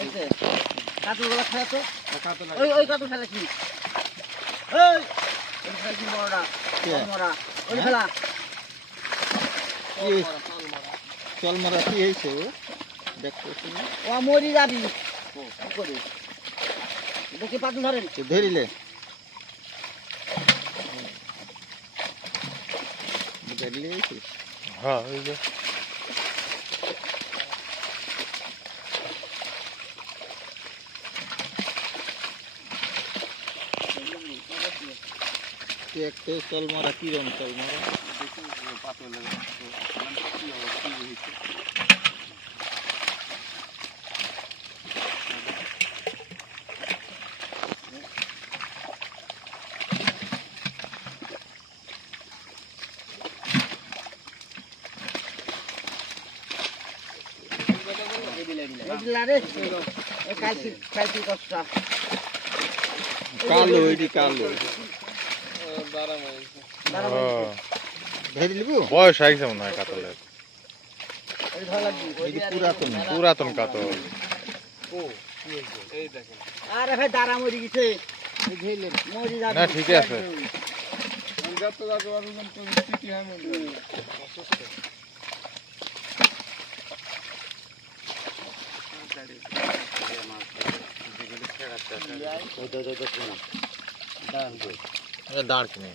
আছে। হয়েছে খেলা তো? ওই ওই কাতুর খেলা কি? ওই! ওই খেলা কি বড়টা মরা। ওই খেলা। চল মারা কি হয়েছে ও? ও মরি যাবি। করে? দেখি পাতুন ধরেন। ধরিলে? ধরলে হ্যাঁ ওই যে তুই একটা চল মারা কিরম চল মারা বুঝলা রে এই কালকি কালকি কষ্ট কালো কালো। বয়স হয়েছে মনে হয় কাতলের ওই পুরাতন পুরাতন কাতল আরে ভাই দাঁড়া মরি গেছে মরি যাবি না, ঠিক আছে। দাঁড় কিনে